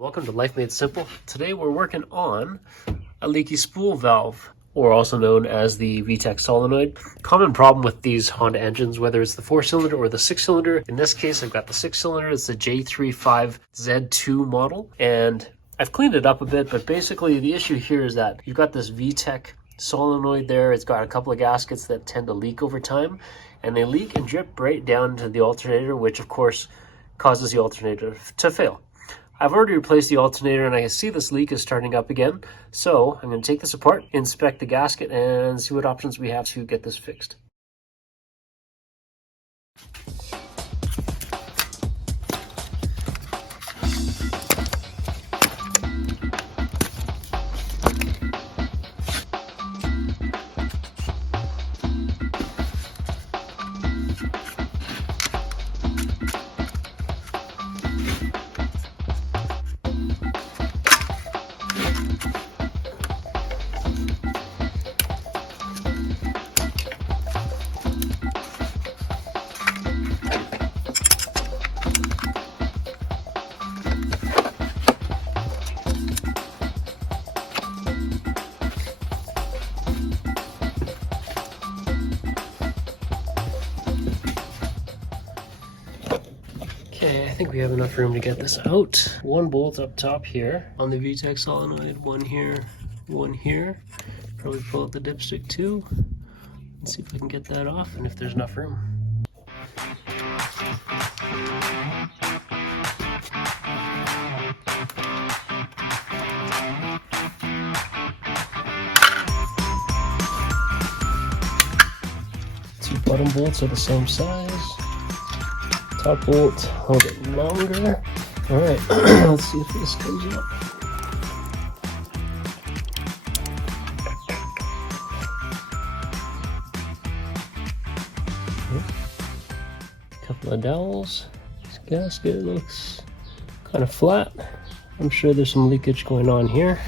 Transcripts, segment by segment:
Welcome to Life Made Simple. Today we're working on a leaky spool valve, or also known as the vtec solenoid. Common problem with these Honda engines, whether it's the 4-cylinder or the 6-cylinder. In this case, I've got the 6-cylinder. It's the J35 Z2 model, and I've cleaned it up a bit, but basically the issue here is that you've got this vtec solenoid there. It's got a couple of gaskets that tend to leak over time, and they leak and drip right down to the alternator, which of course causes the alternator to fail. I've already replaced the alternator and I can see this leak is starting up again. So I'm going to take this apart, inspect the gasket, and see what options we have to get this fixed. Okay, I think we have enough room to get this out. One bolt up top here on the vtec solenoid, one here, one here. Probably pull out the dipstick too and see if I can get that off and if there's enough room. Two bottom bolts are the same size. Top bolt a little bit longer. All right, let's see if this comes up. Couple of dowels. This gasket looks kind of flat. I'm sure there's some leakage going on here.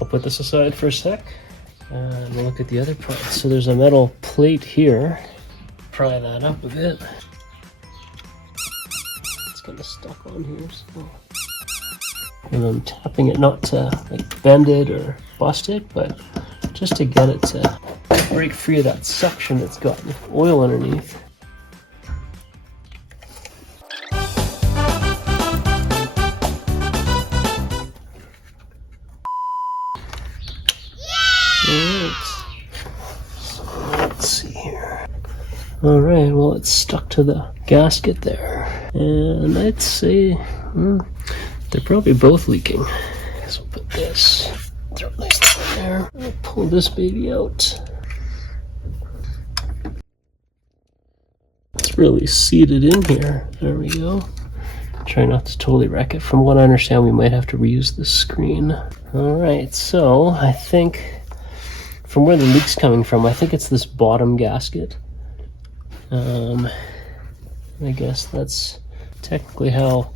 I'll put this aside for a sec and we'll look at the other parts. So there's a metal plate here. Pry that up a bit. Kind of stuck on here, so and I'm tapping it not to like bend it or bust it, but just to get it to break free of that suction that's got oil underneath. Let's see here. All right, well, it's stuck to the gasket there, and I'd say they're probably both leaking. So we'll put this, throw this in there, I'll pull this baby out. It's really seated in here. There we go. Try not to totally wreck it. From what I understand, we might have to reuse this screen. All right, so I think from where the leak's coming from, I think it's this bottom gasket. I guess that's technically how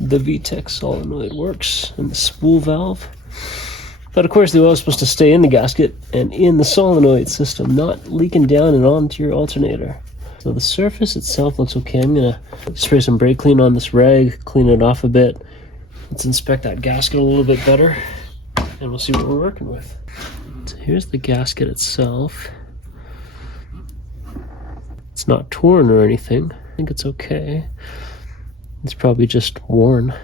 the vtec solenoid works and the spool valve. But of course the oil is supposed to stay in the gasket and in the solenoid system, not leaking down and onto your alternator. So the surface itself looks okay. I'm gonna spray some brake clean on this rag, clean it off a bit. Let's inspect that gasket a little bit better and we'll see what we're working with. So here's the gasket itself. It's not torn or anything. I think it's okay. It's probably just worn.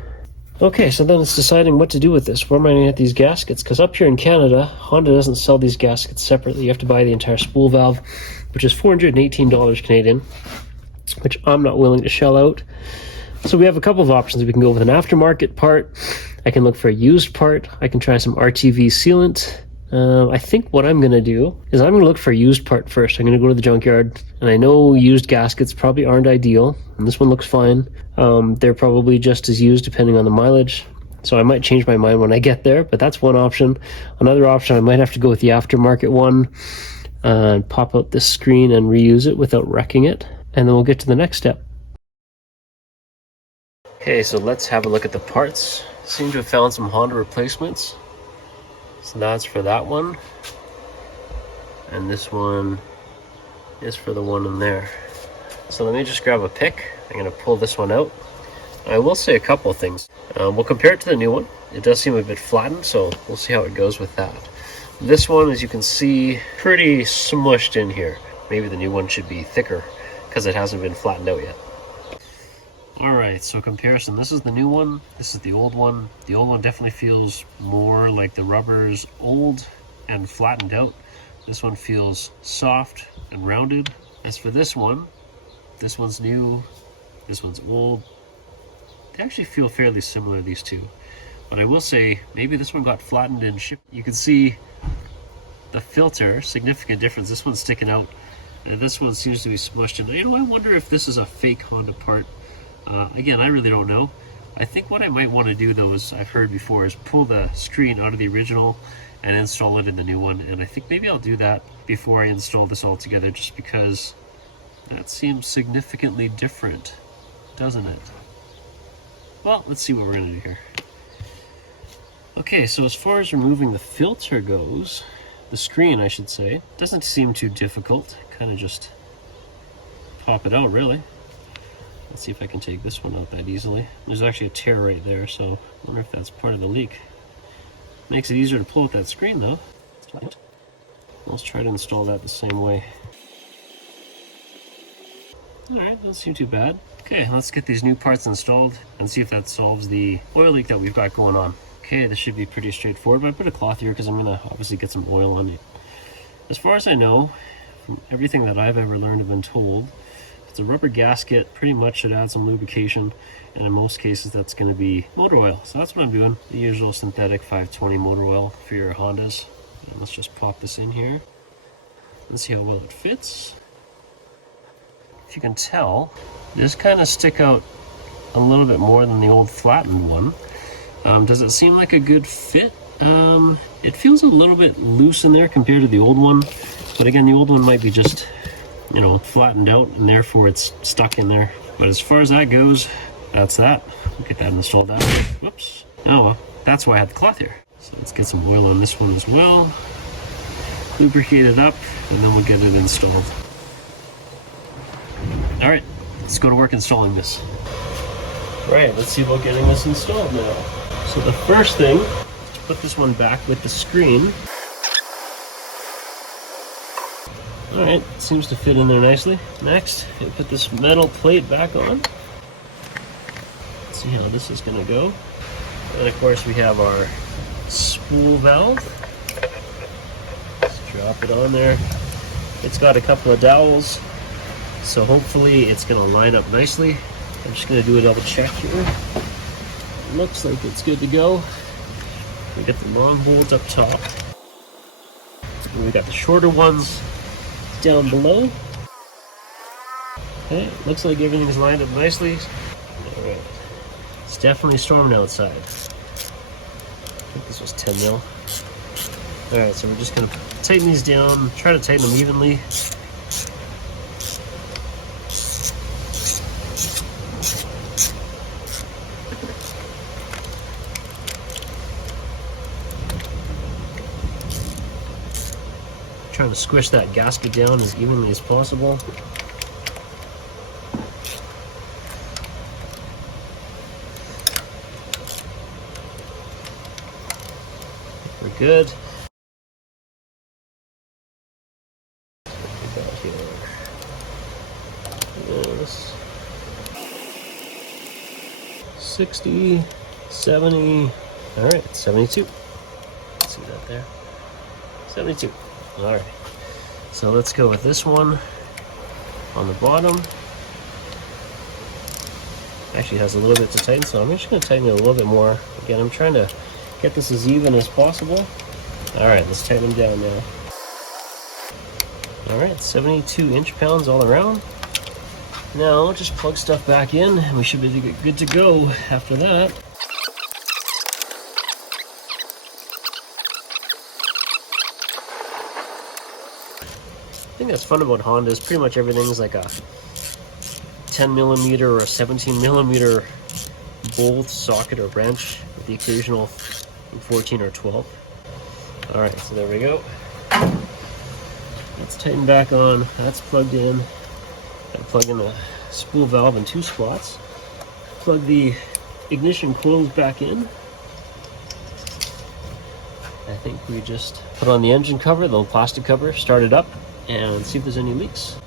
Okay, so then it's deciding what to do with this. Where am I going to get these gaskets? Because up here in Canada, Honda doesn't sell these gaskets separately. You have to buy the entire spool valve, which is $418 Canadian, which I'm not willing to shell out. So we have a couple of options. We can go with an aftermarket part. I can look for a used part. I can try some RTV sealant. I think what I'm going to do is I'm going to look for a used part first. I'm going to go to the junkyard, and I know used gaskets probably aren't ideal, and this one looks fine. They're probably just as used depending on the mileage, so I might change my mind when I get there, but that's one option. Another option, I might have to go with the aftermarket one and pop out this screen and reuse it without wrecking it, and then we'll get to the next step. Okay, so let's have a look at the parts. Seem to have found some Honda replacements. So that's for that one, and this one is for the one in there. So let me just grab a pick. I'm going to pull this one out, I will say a couple of things. We'll compare it to the new one. It does seem a bit flattened, so we'll see how it goes with that. This one, as you can see, pretty smushed in here. Maybe the new one should be thicker because it hasn't been flattened out yet. Alright, so comparison. This is the new one, this is the old one. The old one definitely feels more like the rubber's old and flattened out. This one feels soft and rounded. As for this one's new, this one's old. They actually feel fairly similar, these two. But I will say, maybe this one got flattened and shipped. You can see the filter, significant difference. This one's sticking out, and this one seems to be smushed in. You know, I wonder if this is a fake Honda part. Again, I really don't know. I think what I might want to do, though, is I've heard before, is pull the screen out of the original and install it in the new one. And I think maybe I'll do that before I install this all together, just because that seems significantly different, doesn't it? Well, let's see what we're going to do here. Okay, so as far as removing the filter goes, the screen, I should say, doesn't seem too difficult. Kind of just pop it out, really. Let's see if I can take this one out that easily. There's actually a tear right there, so I wonder if that's part of the leak. Makes it easier to pull out that screen, though. Let's try to install that the same way. Alright, doesn't seem too bad. Okay, let's get these new parts installed and see if that solves the oil leak that we've got going on. Okay, this should be pretty straightforward, but I put a cloth here because I'm going to obviously get some oil on it. As far as I know, from everything that I've ever learned and been told, it's a rubber gasket, pretty much should add some lubrication, and in most cases that's going to be motor oil. So that's what I'm doing, the usual synthetic 520 motor oil for your Hondas. And let's just pop this in here and see how well it fits. If you can tell, this kind of stick out a little bit more than the old flattened one. Does it seem like a good fit? It feels a little bit loose in there compared to the old one, but again, the old one might be just, you know, flattened out and therefore it's stuck in there. But as far as that goes, that's that. We'll get that installed out. Whoops. Oh well, that's why I had the cloth here. So let's get some oil on this one as well. Lubricate it up, and then we'll get it installed. Alright, let's go to work installing this. Right, let's see about getting this installed now. So the first thing is to put this one back with the screen. Alright, seems to fit in there nicely. Next, I put this metal plate back on. Let's see how this is going to go. And of course we have our spool valve. Let's drop it on there. It's got a couple of dowels, so hopefully it's going to line up nicely. I'm just going to do a double check here. Looks like it's good to go. We got the long bolt up top. And we got the shorter ones down below. Okay, looks like everything's lined up nicely. Alright. It's definitely storming outside. I think this was 10 mil. Alright, so we're just going to tighten these down, try to tighten them evenly. Trying to squish that gasket down as evenly as possible. We're good. What we got here? Yes. 60, 70. All right, 72. See that there? 72. All right, so let's go with this one on the bottom. Actually has a little bit to tighten, so I'm just going to tighten it a little bit more. Again, I'm trying to get this as even as possible. All right, let's tighten them down now. All right, 72 inch-pounds all around. Now just plug stuff back in, and we should be good to go after that. I think that's fun about Honda is pretty much everything's like a 10 millimeter or a 17 millimeter bolt, socket, or wrench with the occasional 14 or 12. All right, so there we go. Let's tighten back on. That's plugged in. Gotta plug in the spool valve in 2 spots. plug the ignition coils back in. I think we just put on the engine cover, the little plastic cover, start it up, and see if there's any leaks.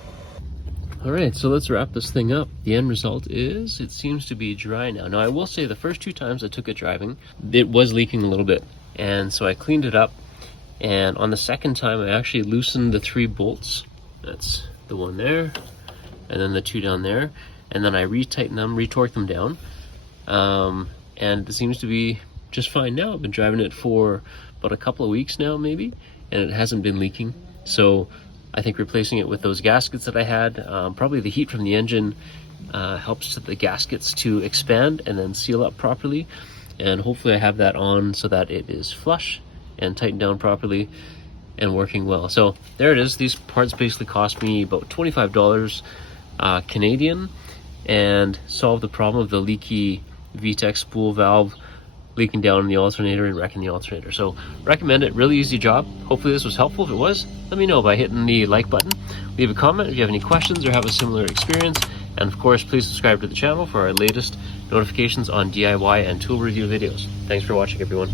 All right, so let's wrap this thing up. The end result is it seems to be dry now. Now I will say the first 2 times I took it driving, it was leaking a little bit. And so I cleaned it up. And on the second time, I actually loosened the 3 bolts. That's the one there, and then the 2 down there. And then I retightened them, retorqued them down. And it seems to be just fine now. I've been driving it for about a couple of weeks now, maybe, and it hasn't been leaking. So I think replacing it with those gaskets that I had, probably the heat from the engine helps the gaskets to expand and then seal up properly. And hopefully I have that on so that it is flush and tightened down properly and working well. So there it is. These parts basically cost me about $25 Canadian and solve the problem of the leaky vtec spool valve leaking down in the alternator and wrecking the alternator. So recommend it. Really easy job. Hopefully this was helpful. If it was, let me know by hitting the like button. Leave a comment if you have any questions or have a similar experience. And of course, please subscribe to the channel for our latest notifications on DIY and tool review videos. Thanks for watching, everyone.